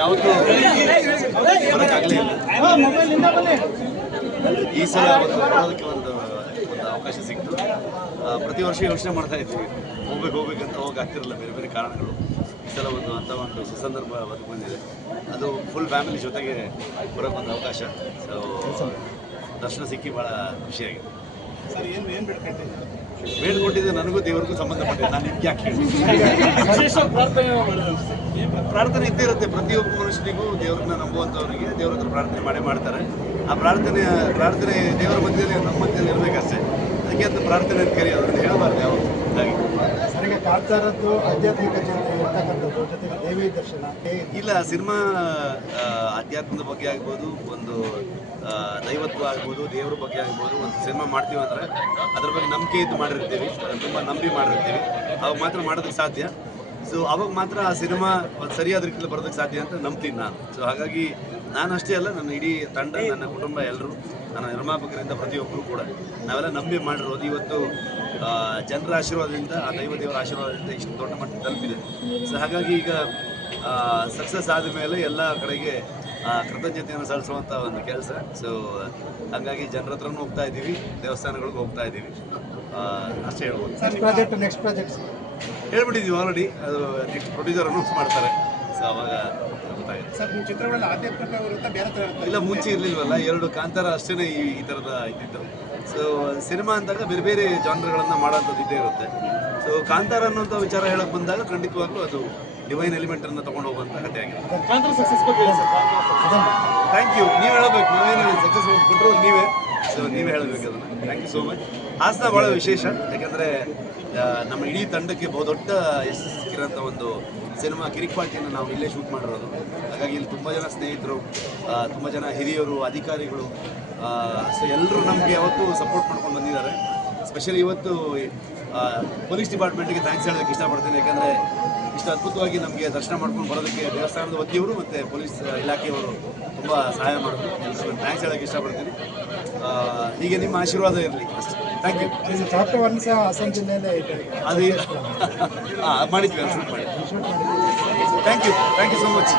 ಯಾವತ್ತೂ ಬರೋಕ್ಕಾಗಲೇ ಇಲ್ಲ ಈ ಸಲ ಒಂದು ಬರೋದಕ್ಕೆ ಒಂದು ಒಂದು ಅವಕಾಶ ಸಿಕ್ತು. ಪ್ರತಿ ವರ್ಷ ಯೋಚನೆ ಮಾಡ್ತಾ ಇದ್ವಿ. ಹೋಗ್ಬೇಕು, ಹೋಗ್ಬೇಕಂತ ಹೋಗಾಗ್ತಿರಲ್ಲ ಬೇರೆ ಬೇರೆ ಕಾರಣಗಳು. ಈ ಸಲ ಒಂದು ಅಂತ ಒಂದು ಸುಸಂದರ್ಭ ಅದು ಬಂದಿದೆ. ಅದು ಫುಲ್ ಫ್ಯಾಮಿಲಿ ಜೊತೆಗೆ ಬರೋಕ್ಕೊಂದು ಅವಕಾಶ. ಸೊ ದರ್ಶನ ಸಿಕ್ಕಿ ಭಾಳ ಖುಷಿಯಾಗಿದೆ. ಬೇಡ್ಕೊಂಡಿದ್ದು ನನಗೂ ದೇವರಿಗೂ ಸಂಬಂಧಪಟ್ಟಿದೆ. ನಾನು ನಿಮ್ಗೆ ಯಾಕೆ ಪ್ರಾರ್ಥನೆ ಇದ್ದೇ ಇರುತ್ತೆ. ಪ್ರತಿಯೊಬ್ಬ ಮನುಷ್ಯನಿಗೂ ದೇವ್ರನ್ನ ನಂಬುವಂಥವ್ರಿಗೆ ದೇವ್ರ ಹತ್ರ ಪ್ರಾರ್ಥನೆ ಮಾಡೇ ಮಾಡ್ತಾರೆ. ಆ ಪ್ರಾರ್ಥನೆ ಪ್ರಾರ್ಥನೆ ದೇವರ ಮಧ್ಯದಲ್ಲಿ ನಮ್ಮ ಮಧ್ಯದಲ್ಲಿ ಇರಬೇಕಷ್ಟೇ. ಅದಕ್ಕೆ ಅಂತ ಪ್ರಾರ್ಥನೆ ಅಂತ ಕರೆಯೋದು ಅದನ್ನು ಹೇಳಬಾರ್ದು ಯಾವ ನನಗೆ ಆಧ್ಯಾತ್ಮಿಕ ಚಿಂತೆ ಇರ್ತಕ್ಕಂಥದ್ದು ಜೊತೆಗೆ ದೇವಿ ದರ್ಶನ ಇಲ್ಲ ಸಿನಿಮಾ ಅಧ್ಯಾತ್ಮದ ಬಗ್ಗೆ ಆಗ್ಬೋದು ಒಂದು ದೈವತ್ವ ಆಗ್ಬೋದು ದೇವರ ಬಗ್ಗೆ ಆಗ್ಬೋದು ಒಂದು ಸಿನಿಮಾ ಮಾಡ್ತೀವಿ ಅಂದರೆ ಅದ್ರ ಬಗ್ಗೆ ನಂಬಿಕೆ ಇದ್ದು ಮಾಡಿರ್ತೀವಿ ಅದನ್ನ ತುಂಬ ನಂಬಿ ಮಾಡಿರ್ತೀವಿ. ಅವಾಗ ಮಾತ್ರ ಮಾಡೋದಕ್ಕೆ ಸಾಧ್ಯ. ಸೊ ಅವಾಗ ಮಾತ್ರ ಆ ಸಿನಿಮಾ ಒಂದು ಸರಿಯಾದ ರೀತಿಯಲ್ಲಿ ಬರೋದಕ್ಕೆ ಸಾಧ್ಯ ಅಂತ ನಂಬ್ತೀನಿ ನಾನು. ಸೊ ಹಾಗಾಗಿ ನಾನು ಅಷ್ಟೇ ಅಲ್ಲ, ನನ್ನ ಇಡೀ ತಂಡ, ನನ್ನ ಕುಟುಂಬ ಎಲ್ಲರೂ ನನ್ನ ನಿರ್ಮಾಪಕರಿಂದ ಪ್ರತಿಯೊಬ್ಬರು ಕೂಡ ನಾವೆಲ್ಲ ನಂಬಿ ಮಾಡಿರೋದು. ಇವತ್ತು ಜನರ ಆಶೀರ್ವಾದದಿಂದ, ಆ ದೈವ ದೇವರ ಆಶೀರ್ವಾದದಿಂದ ಇಷ್ಟು ದೊಡ್ಡ ಮಟ್ಟ ತಲುಪಿದೆ. ಸೊ ಹಾಗಾಗಿ ಈಗ ಸಕ್ಸಸ್ ಆದ ಮೇಲೆ ಎಲ್ಲ ಕಡೆಗೆ ಕೃತಜ್ಞತೆಯನ್ನು ಸಲ್ಲಿಸುವಂಥ ಒಂದು ಕೆಲಸ. ಸೊ ಹಾಗಾಗಿ ಜನರ ಹತ್ರನೂ ಹೋಗ್ತಾ ಇದ್ದೀವಿ, ದೇವಸ್ಥಾನಗಳಿಗೆ ಹೋಗ್ತಾ ಇದ್ದೀವಿ. ಅಷ್ಟೇ ಹೇಳ್ಬೋದು. ಹೇಳ್ಬಿಟ್ಟಿದ್ದೀವಿ ಆಲ್ರೆಡಿ ಅದು ನೆಕ್ಸ್ಟ್ ಪ್ರೊಡ್ಯೂಸರ್ ಅನೌನ್ಸ್ ಮಾಡ್ತಾರೆ. ಸೊ ಅವಾಗ ಇಲ್ಲ ಮುಂಚೆ ಇರಲಿಲ್ವಲ್ಲ ಎರಡು ಕಾಂತಾರ ಅಷ್ಟೇ ಈ ಈ ಥರದ ಇದ್ದಿದ್ದು. ಸೊ ಸಿನಿಮಾ ಅಂದಾಗ ಬೇರೆ ಬೇರೆ ಜಾನ್ರ್ಗಳನ್ನು ಮಾಡೋಂಥದ್ದು ಇದ್ದೇ ಇರುತ್ತೆ. ಸೊ ಕಾಂತಾರ ಅನ್ನೋಂಥ ವಿಚಾರ ಹೇಳಕ್ ಬಂದಾಗ ಖಂಡಿತವಾಗ್ಲೂ ಅದು ಡಿವೈನ್ ಎಲಿಮೆಂಟನ್ನು ತಗೊಂಡು ಹೋಗುವಂತ ಕಥೆ ಆಗಿದೆ. ಥ್ಯಾಂಕ್ ಯು ನೀವು ಹೇಳಬೇಕು. ನಾವೇನು ಸಕ್ಸಸ್ ಕೊಟ್ಟರು ನೀವೇ. ಸೊ ನೀವೇ ಹೇಳಬೇಕು ಅದನ್ನು. Thank you so much Hassan ಭಾಳ ವಿಶೇಷ. ಯಾಕಂದರೆ ನಮ್ಮ ಇಡೀ ತಂಡಕ್ಕೆ ಬಹುದೊಡ್ಡ ಯಶಸ್ಸು ಸಿಕ್ಕಿರೋಂಥ ಒಂದು ಸಿನಿಮಾ ಕಿರಿಕ್ ಪಾರ್ಟಿಯನ್ನು ನಾವು ಇಲ್ಲೇ ಶೂಟ್ ಮಾಡಿರೋದು. ಹಾಗಾಗಿ ಇಲ್ಲಿ ತುಂಬ ಜನ ಸ್ನೇಹಿತರು ತುಂಬ ಜನ ಹಿರಿಯರು ಅಧಿಕಾರಿಗಳು ಸೊ ಎಲ್ಲರೂ ನಮಗೆ ಯಾವತ್ತೂ ಸಪೋರ್ಟ್ ಮಾಡ್ಕೊಂಡು ಬಂದಿದ್ದಾರೆ. ಸ್ಪೆಷಲಿ ಇವತ್ತು ಪೊಲೀಸ್ ಡಿಪಾರ್ಟ್ಮೆಂಟ್ಗೆ ಥ್ಯಾಂಕ್ಸ್ ಹೇಳೋದಕ್ಕೆ ಇಷ್ಟಪಡ್ತೀನಿ. ಯಾಕಂದರೆ ಇಷ್ಟು ಅದ್ಭುತವಾಗಿ ನಮಗೆ ದರ್ಶನ ಮಾಡ್ಕೊಂಡು ಬರೋದಕ್ಕೆ ದೇವಸ್ಥಾನದ ವತಿಯವರು ಮತ್ತು ಪೊಲೀಸ್ ಇಲಾಖೆಯವರು ತುಂಬ ಸಹಾಯ ಮಾಡಿದ್ರು. ಎಲ್ಲರಿಗೂ ಥ್ಯಾಂಕ್ಸ್ ಹೇಳೋಕ್ಕೆ ಇಷ್ಟಪಡ್ತೀನಿ. ಹೀಗೆ ನಿಮ್ಮ ಆಶೀರ್ವಾದ ಇರಲಿ ಅಷ್ಟೇ ಥ್ಯಾಂಕ್ ಯು ಹಾಸನ ಜಿಲ್ಲೆಯಲ್ಲೇ ಅದು ಹಾಂ ಮಾಡಿದ್ವಿ ಶೂಟ್ ಮಾಡಿ thank you thank you so much